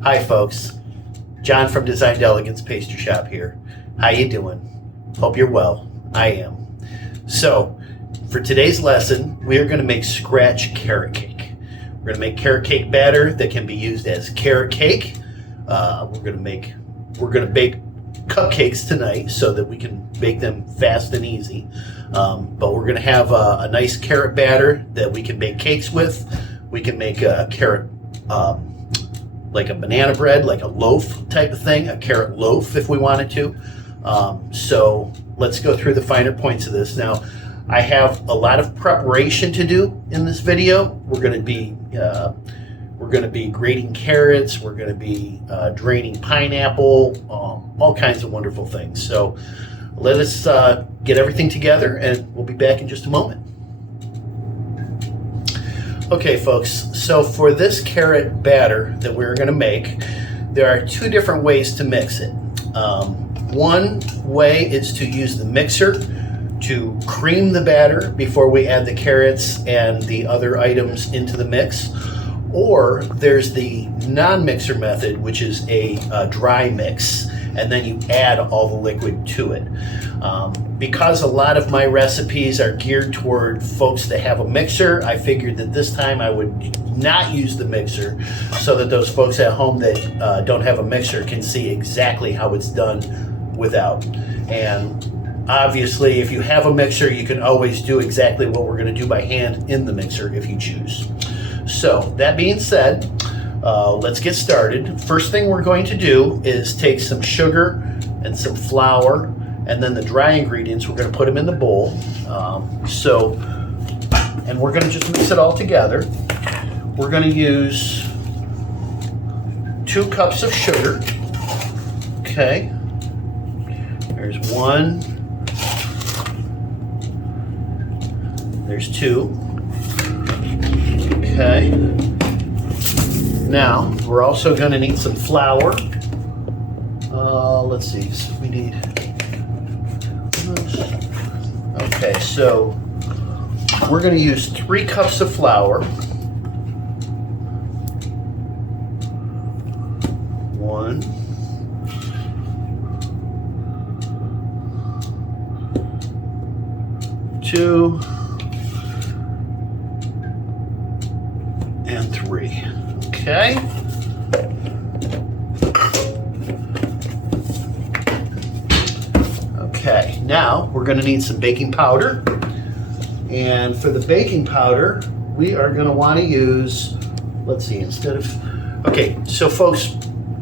Hi folks, John from Elegance Pastry Shop here. How you doing? Hope you're well. I am. So, for today's lesson, we are going to make scratch carrot cake. We're going to make carrot cake batter that can be used as carrot cake. We're going to bake cupcakes tonight so that we can bake them fast and easy. But we're going to have a nice carrot batter that we can bake cakes with. We can make a carrot like a banana bread, like a loaf type of thing, a carrot loaf if we wanted to. So let's go through the finer points of this. Now, I have a lot of preparation to do in this video. We're going to be grating carrots. We're going to be draining pineapple, all kinds of wonderful things. So let us get everything together, and we'll be back in just a moment. Okay, folks, so for this carrot batter that we're going to make, there are two different ways to mix it. One way is to use the mixer to cream the batter before we add the carrots and the other items into the mix. Or there's the non-mixer method, which is a dry mix, and then you add all the liquid to it. Because a lot of my recipes are geared toward folks that have a mixer, I figured that this time I would not use the mixer so that those folks at home that don't have a mixer can see exactly how it's done without. And obviously, if you have a mixer, you can always do exactly what we're going to do by hand in the mixer if you choose. So that being said, let's get started. First thing we're going to do is take some sugar and some flour, and then the dry ingredients, we're going to put them in the bowl. And we're going to just mix it all together. We're going to use 2 cups of sugar. Okay. There's 1. There's 2. Okay. Now, we're also going to need some flour. Let's see, so we need... Okay, so we're going to use 3 cups of flour. 1. 2. And 3. Okay. Okay, now we're going to need some baking powder. And for the baking powder, we are going to want to use, let's see, instead of, okay, so folks,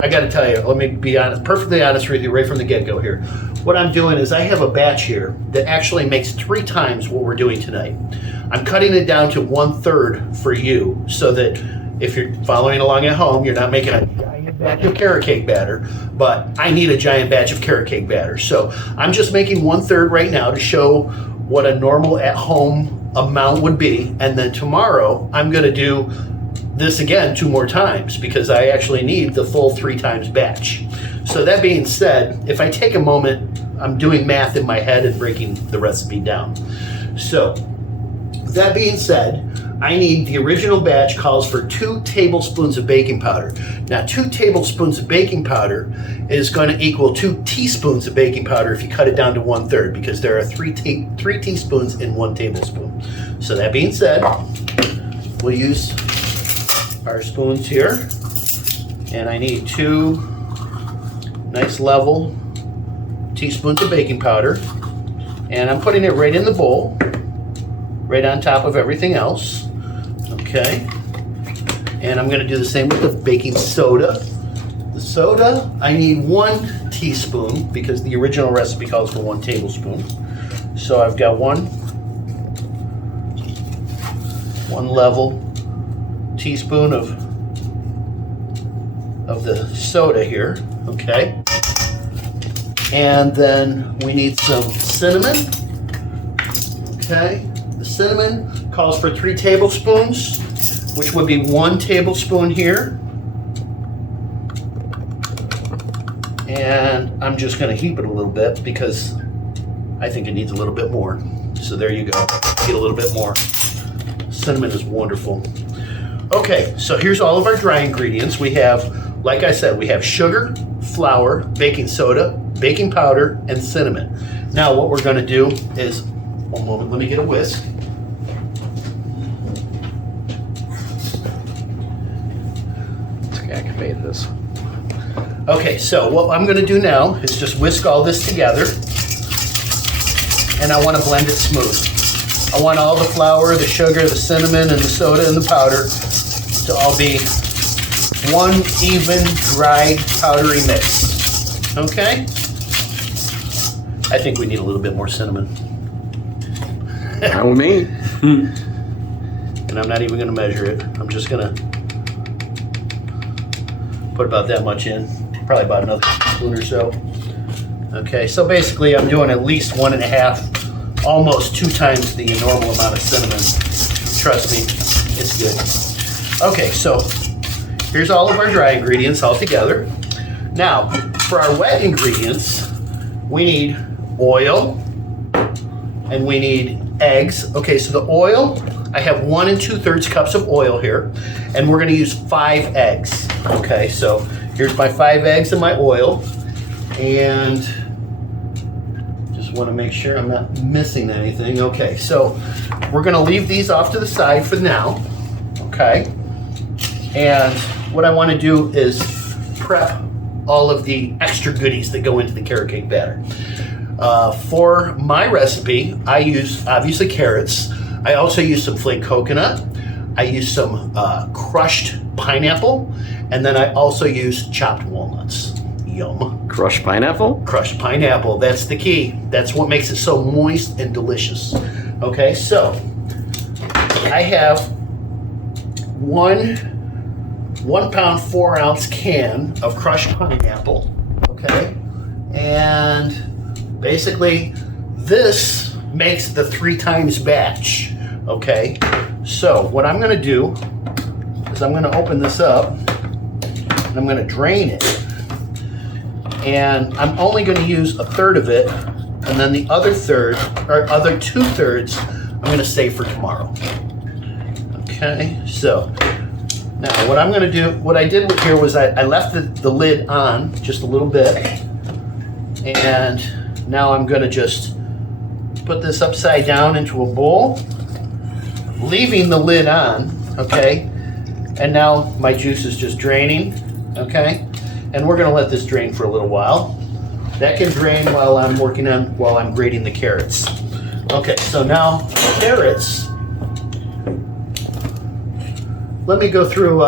I got to tell you, let me be honest, perfectly honest with you right from the get-go here. What I'm doing is I have a batch here that actually makes 3 times what we're doing tonight. I'm cutting it down to 1/3 for you so that if you're following along at home, you're not making a giant batch of carrot cake batter, but I need a giant batch of carrot cake batter. So I'm just making 1/3 right now to show what a normal at-home amount would be. And then tomorrow I'm going to do this again 2 more times because I actually need the full 3 times batch. So that being said, if I take a moment, I'm doing math in my head and breaking the recipe down. So that being said, I need, the original batch calls for 2 tablespoons of baking powder. Now 2 tablespoons of baking powder is going to equal 2 teaspoons of baking powder if you cut it down to 1/3, because there are 3 teaspoons in 1 tablespoon. So that being said, we'll use our spoons here, and I need 2 nice level teaspoons of baking powder, and I'm putting it right in the bowl, right on top of everything else. Okay, and I'm going to do the same with the baking soda. The soda, I need 1 teaspoon because the original recipe calls for 1 tablespoon. So I've got one level teaspoon of the soda here. Okay, and then we need some cinnamon. Okay, the cinnamon calls for 3 tablespoons, which would be 1 tablespoon here. And I'm just going to heap it a little bit because I think it needs a little bit more. So there you go. Get a little bit more. Cinnamon is wonderful. Okay, so here's all of our dry ingredients. We have like I said, we have sugar, flour, baking soda, baking powder, and cinnamon. Now what we're gonna do is, one moment, let me get a whisk. It's okay, I can fade this. Okay, so what I'm gonna do now is just whisk all this together, and I wanna blend it smooth. I want all the flour, the sugar, the cinnamon, and the soda and the powder to all be one even, dry, powdery mix. Okay? I think we need a little bit more cinnamon. Fine with me. And I'm not even gonna measure it. I'm just gonna put about that much in. Probably about another spoon or so. Okay, so basically I'm doing at least 1.5, almost 2 times the normal amount of cinnamon. Trust me, it's good. Okay, so here's all of our dry ingredients all together. Now, for our wet ingredients, we need oil and we need eggs. Okay, so the oil, I have 1 2/3 cups of oil here, and we're gonna use 5 eggs. Okay, so here's my 5 eggs and my oil, and just wanna make sure I'm not missing anything. Okay, so we're gonna leave these off to the side for now, okay? And what I wanna do is prep all of the extra goodies that go into the carrot cake batter. For my recipe, I use obviously carrots. I also use some flaked coconut. I use some crushed pineapple, and then I also use chopped walnuts. Yum. Crushed pineapple? Crushed pineapple, that's the key. That's what makes it so moist and delicious. Okay, so I have 1 pound 4 ounce can of crushed pineapple. Okay, and basically this makes the 3 times batch. Okay, so what I'm gonna do is I'm gonna open this up and I'm gonna drain it, and I'm only gonna use 1/3 of it, and then the other third, or other 2/3, I'm gonna save for tomorrow. Okay, so now what I'm gonna do, what I did here was I left the lid on just a little bit, and now I'm gonna just put this upside down into a bowl, leaving the lid on, okay? And now my juice is just draining, okay? And we're gonna let this drain for a little while. That can drain while I'm grating the carrots. Okay, so now carrots, let me go through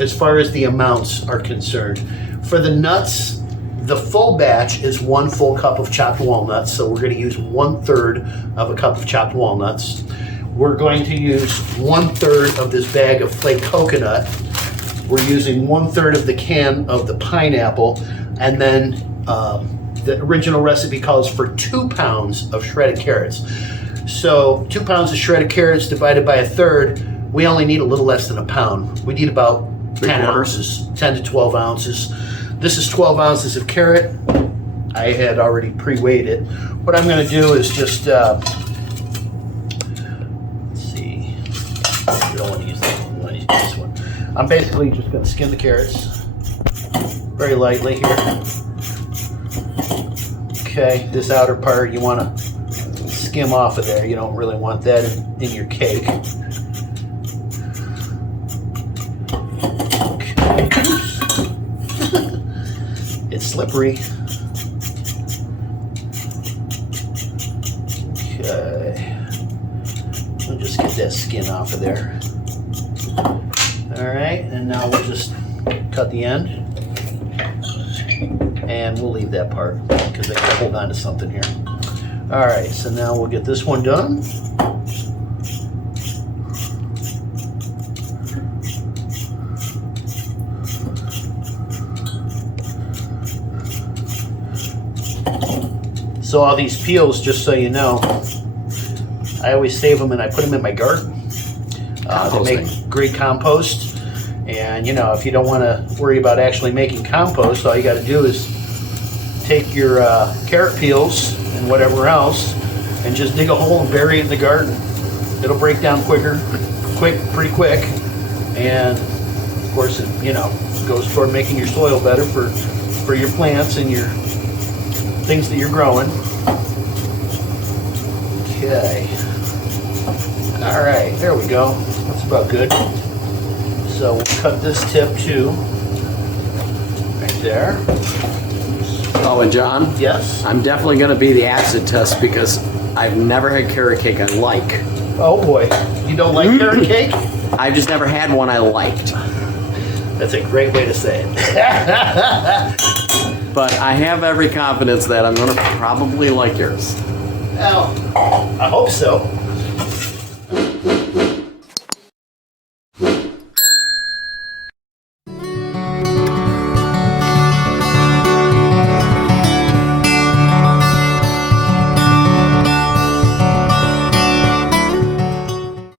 as far as the amounts are concerned. For the nuts, the full batch is 1 full cup of chopped walnuts, so we're going to use 1/3 of a cup of chopped walnuts. We're going to use 1/3 of this bag of flaked coconut. We're using 1/3 of the can of the pineapple, and then the original recipe calls for 2 pounds of shredded carrots. So 2 pounds of shredded carrots divided by 1/3, we only need a little less than a pound. We need about 10 ounces, 10 to 12 ounces. This is 12 ounces of carrot. I had already pre-weighed it. What I'm gonna do is just, let's see, we don't wanna use this one, we wanna use this one. I'm basically just gonna skin the carrots very lightly here. Okay, this outer part you wanna skim off of there. You don't really want that in your cake. It's slippery. Okay. We'll just get that skin off of there. All right, and now we'll just cut the end. And we'll leave that part because I can hold on to something here. All right, so now we'll get this one done. So all these peels, just so you know, I always save them and I put them in my garden. They make great compost. And you know, if you don't want to worry about actually making compost, all you got to do is take your carrot peels and whatever else and just dig a hole and bury it in the garden. It'll break down pretty quick, and course, it, you know, goes toward making your soil better for your plants and your things that you're growing. Okay. All right, there we go. That's about good. So we'll cut this tip too. Right there. Oh, and John, Yes. I'm definitely going to be the acid test because I've never had carrot cake I like. Oh boy, you don't like carrot cake? I've just never had one I liked. That's a great way to say it. But I have every confidence that I'm going to probably like yours. Well, I hope so.